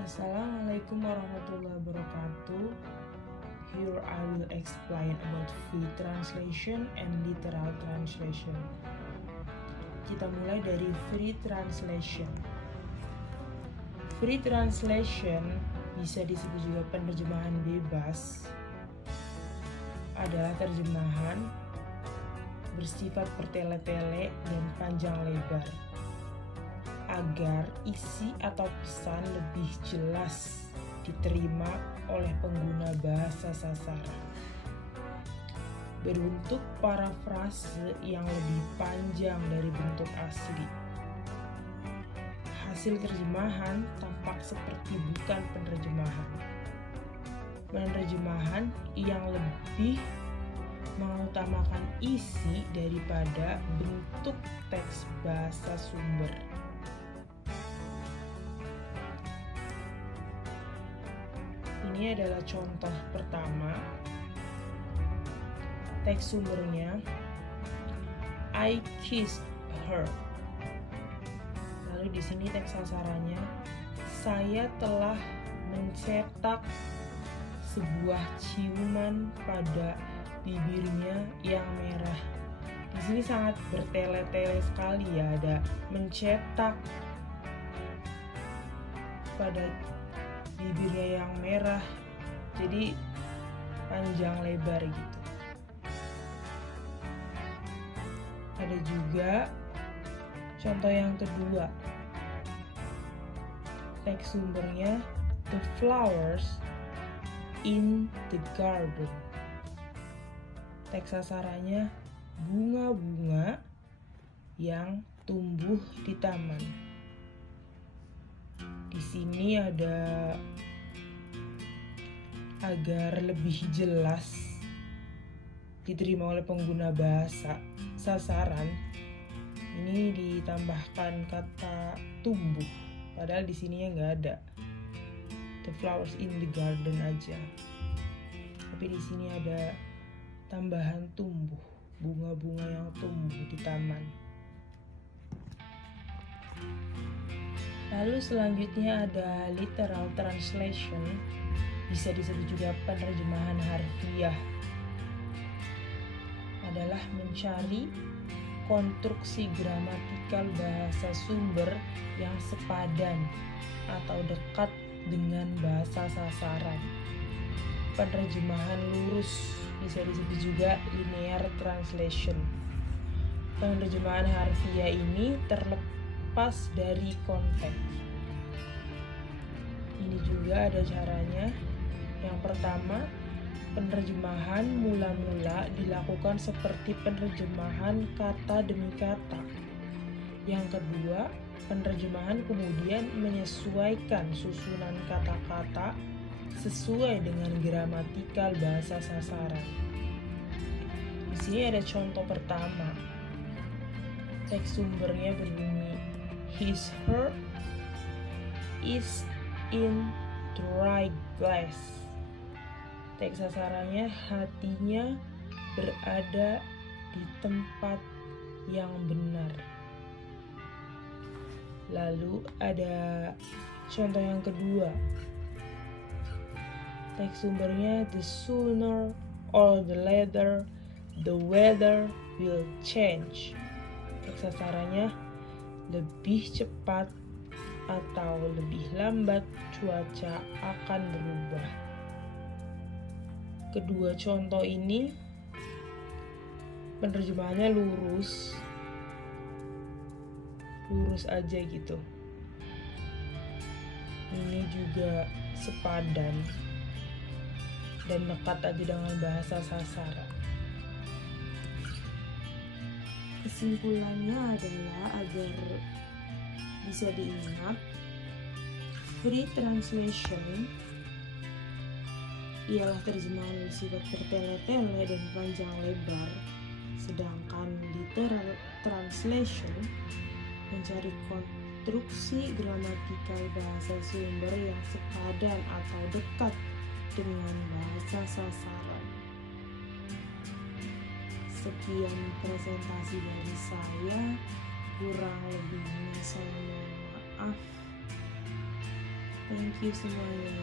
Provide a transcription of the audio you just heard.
Assalamualaikum warahmatullahi wabarakatuh. Here I will explain about free translation and literal translation. Kita mulai dari free translation. Free translation bisa disebut juga penerjemahan bebas. Adalah terjemahan bersifat bertele-tele dan panjang lebar agar isi atau pesan lebih jelas diterima oleh pengguna bahasa sasaran. Berbentuk parafrase yang lebih panjang dari bentuk asli. Hasil terjemahan tampak seperti bukan penerjemahan. Penerjemahan yang lebih mengutamakan isi daripada bentuk teks bahasa sumber. Ini adalah contoh pertama. Teks sumbernya, I kissed her. Lalu di sini teks sasarannya, saya telah mencetak sebuah ciuman pada bibirnya yang merah. Di sini sangat bertele-tele sekali ya, ada mencetak pada bibirnya yang merah, jadi panjang lebar gitu. Ada juga contoh yang kedua. Teks sumbernya the flowers in the garden. Teks sasarannya bunga-bunga yang tumbuh di taman. Di sini ada agar lebih jelas diterima oleh pengguna bahasa sasaran. Ini ditambahkan kata tumbuh, padahal di sini nggak ada. The flowers in the garden aja. Tapi di sini ada tambahan tumbuh, bunga-bunga yang tumbuh di taman. Lalu selanjutnya ada literal translation, bisa disebut juga penerjemahan harfiah. Adalah mencari konstruksi gramatikal bahasa sumber yang sepadan atau dekat dengan bahasa sasaran. Penerjemahan lurus bisa disebut juga linear translation. Penerjemahan harfiah ini terlepas dari konteks. Ini juga ada caranya. Yang pertama, penerjemahan mula-mula dilakukan seperti penerjemahan kata demi kata. Yang kedua, penerjemahan kemudian menyesuaikan susunan kata-kata sesuai dengan gramatikal bahasa sasaran. Di sini ada contoh pertama. Teks sumbernya berbunyi, his heart is in dry glass. Teks sasarannya, hatinya berada di tempat yang benar. Lalu ada contoh yang kedua. Teks sumbernya, the sooner or the later the weather will change. Teks sasarannya, lebih cepat atau lebih lambat cuaca akan berubah. Kedua contoh ini penerjemahannya lurus aja gitu. Ini juga sepadan dan dekat aja dengan bahasa sasaran. Kesimpulannya adalah agar bisa diingat, free translation ialah terjemahan bersifat bertele-tele dan panjang lebar, sedangkan literal translation mencari konstruksi gramatikal bahasa sumber yang sepadan atau dekat dengan bahasa sasaran. Sekian presentasi dari saya, kurang lebihnya saya mohon maaf. Thank you semuanya.